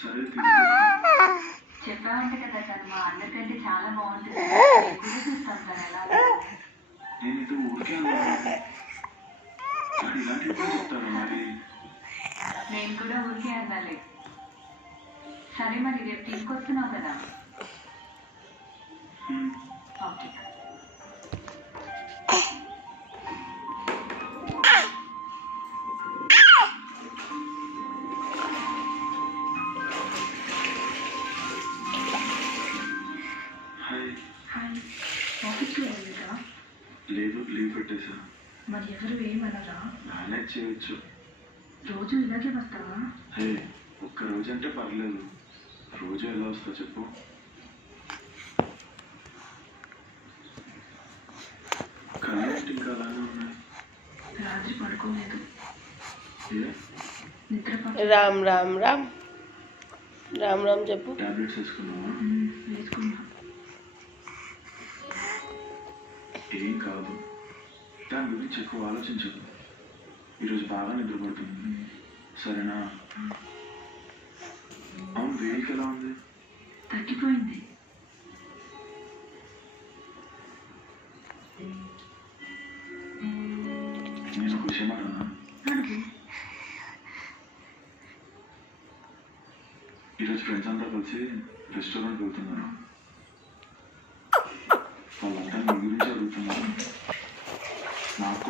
సరే తీసుకొస్తా. చెప్పామంటే కదా సార్ మా అందరికంటే చాలా బాగుంటుంది. ఎప్పుడు చూస్తాం సార్ ఎలా నేను ఇది ఊరికే అన్నాను. కానీ ఇలాంటివి కూడా చెప్తాను మరి. నేను కూడా ఊరికే అన్నాలి. సరే మరి రేపు తీసుకొస్తున్నావు కదా. ఓకే. హాయ్. హాయ్. ఆఫీస్కి వెళ్ళలేదా? లేదు, లీవ్ పెట్టేసా. మరి ఎవరు ఏమనరా? మేనేజ్ చేయొచ్చు. రోజు ఇలాగే వస్తావా? హే, ఒక్క రోజు అంటే పర్లేదు. రోజు ఎలా వస్తా చెప్పు. కళ్ళు ఇంకా అలానే ఉన్నాయి. రాత్రి పడుకోలేదు. ఏ నిద్ర రామ్ రామ్ రామ్ రామ్ రామ్ చెప్పు. టాబ్లెట్స్ వేసుకున్నావా? వేసుకున్నా. ఏం కాదు, దాని గురించి ఎక్కువ ఆలోచించదు. ఈరోజు బాగా నిద్రపడుతుంది, సరేనా? అవును, వేడికి ఎలా ఉంది? తగ్గిపోయింది. నేను ఒక విషయం అన్నా. అడుగు. ఈరోజు ఫ్రెండ్స్ అంతా కలిసి రెస్టారెంట్కి వెళ్తున్నారు. వాళ్ళంతా మీ గురించి అడుగుతున్నారు. నాకు